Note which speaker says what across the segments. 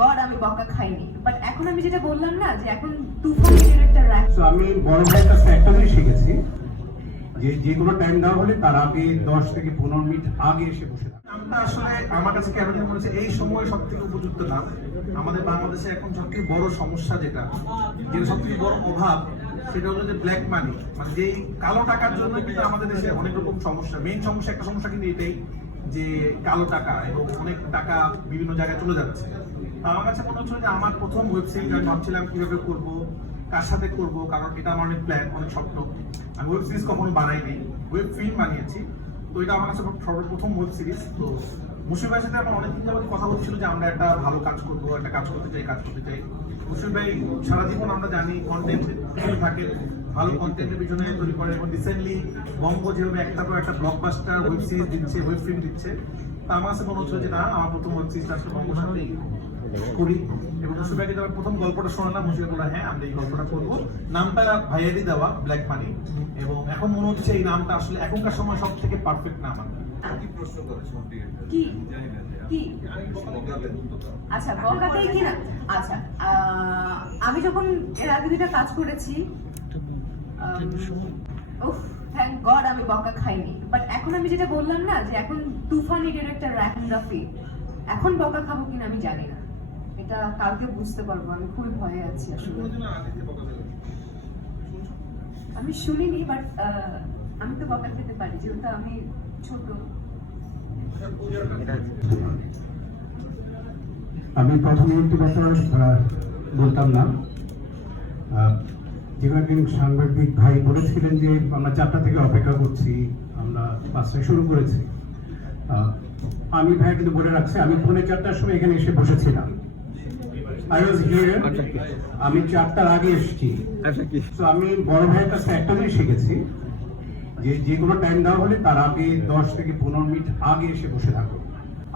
Speaker 1: God আমি বকা খাইনি। বাট এখন আমি যেটা বললাম না যে এখন তুফানের একটা র্যাক
Speaker 2: তো আমি বড় ভাইয়ের কাছে একটা শিখেছি যে যেগুলো টাইম দেওয়া হলে তার আগে দশ থেকে পনেরো মিনিট আগে এসে বসে
Speaker 3: নামটা আসলে আমার কাছে কেন যেন মনে হচ্ছে এই সময় সব থেকে উপযুক্ত নাম আমাদের বাংলাদেশে এখন সব থেকে বড় সমস্যা যেটা যেটা সব থেকে বড় অভাব সেটা হলো যে ব্ল্যাক মানি মানে যেই কালো টাকার জন্য কিন্তু আমাদের দেশে অনেক রকম সমস্যা। মেইন সমস্যা একটা সমস্যা কিন্তু এটাই। যে কালো টাকা এবং অনেক টাকা বিভিন্ন জায়গায় চলে যাচ্ছে। আমার কাছে মনে হচ্ছিল যে আমার প্রথম ওয়েবসাইট আমি ভাবছিলাম কীভাবে করব, কার সাথে করব, কারণ এটা আমার অনেক প্ল্যান অনেক শক্ত আমি ওয়েব সিরিজ কখনো বানাইনি ওয়েব ফিল্ম বানিয়েছি। তো এটা আমার কাছে সর্বপ্রথম ওয়েব সিরিজ তো মুশিফ ভাইয়ের সাথে আমার অনেকদিন যাবত কথা হচ্ছিল যে আমরা একটা ভালো কাজ করব, একটা কাজ করতে চাই, কাজ করতে চাই। মুশিফ ভাই সারা জীবন আমরা জানি কন্টেন্ট থাকে, ভালো কন্টেন্টের পিছনে তৈরি করে। এবং রিসেন্টলি বঙ্গ যেভাবে একটা পর একটা ব্লকবাস্টার ওয়েব সিরিজ দিচ্ছে ওয়েব ফিল্ম দিচ্ছে। তা আমার মনে হচ্ছিল যে না আমার প্রথম ওয়েব সিরিজটা আসলে করি। এবং প্রথম গল্পটা শোনালাম হ্যাঁ আমরা এই গল্পটা করব। নামটা ভাইয়েরই দেওয়া ব্ল্যাক মানি এবং এখন মনে হচ্ছে এই নামটা আসলে এখনকার সময় সব থেকে পারফেক্ট নাম আমার
Speaker 1: কি। কি আচ্ছা বকাতেই আচ্ছা আহ, আমি যখন এর আগে দুইটা কাজ করেছি উফ থ্যাংক গড আমি বকা খাইনি। বাট আমি যেটা বললাম না, যে এখন তুফান এটার একটা র্যাক রাফি এখন বকা খাব কিনা আমি জানি না। এটা কালকে বুঝতে পারব, আমি খুবই ভয়ে আছি আসলে। আমি শুনিনি বাট আমি তো বকা খেতে পারি, যেহেতু আমি ছোট।
Speaker 2: আমি প্রথমে একটু কথা বলতাম না। যেখানে সাংবাদিক ভাই বলেছিলেন যে আমরা চারটা থেকে অপেক্ষা করছি পাঁচটায় শুরু করেছি। আমি ভাই কিন্তু বলে রাখছি, আমি পৌনে চারটার সময় এখানে এসে বসেছিলাম। আমি চারটার আগে এসেছি। তো আমি বড় ভাইয়ের কাছে একটা জিনিস শিখেছি, যে যেগুলো টাইম দেওয়া হলে তার আগে দশ থেকে পনেরো মিনিট আগে এসে বসে থাকো।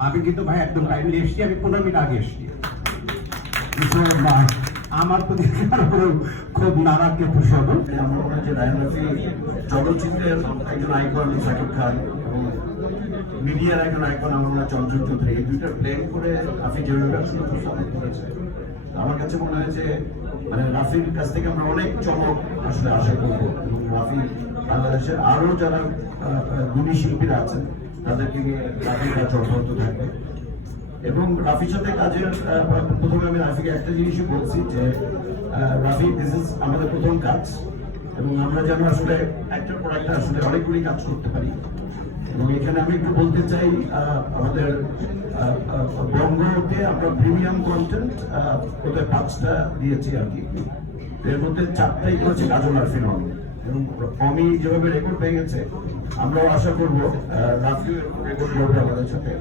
Speaker 2: আমি কিন্তু ভাই একদম টাইমলি এসেছি, আমি পনেরো মিনিট আগে এসেছি। আমার তো দেখে খুব নারাকে খুশি হব।
Speaker 4: আমার মনে যে চলচ্চিত্রের একজন আইকন শাকিব খান মিডিয়ার একজন আইকন আমার চঞ্চল চৌধুরী। এই দুইটা প্লেন করে আসলে উপস্থাপন করেছে। আমার কাছে মনে হয় যে মানে রাফির কাছ থেকে আমরা অনেক চমক আসলে আশা করব এবং রাফি বাংলাদেশের আরও যারা গুণী শিল্পীরা আছেন, তাদেরকে নিয়ে রাফির অব্যাহত থাকবে। এবং রাফির সাথে কাজের প্রথমে আমি রাফিকে একটা জিনিসই বলছি যে রাফি দিস ইজ আমাদের প্রথম কাজ। এবং আমরা যেন আসলে একটা প্রোডাক্টে আসলে অনেকগুলি কাজ করতে পারি। এবং এখানে আমি একটু বলতে চাই আমাদের বঙ্গতে আমরা প্রিমিয়াম কন্টেন্ট ওদের পাঁচটা দিয়েছি আর কি। এর মধ্যে চারটাই করেছে কাজল আর ফিনন এবং অমি যেভাবে রেকর্ড পেয়ে গেছে আমরাও আশা করব রাফিও রেকর্ড করবে আমাদের সাথে।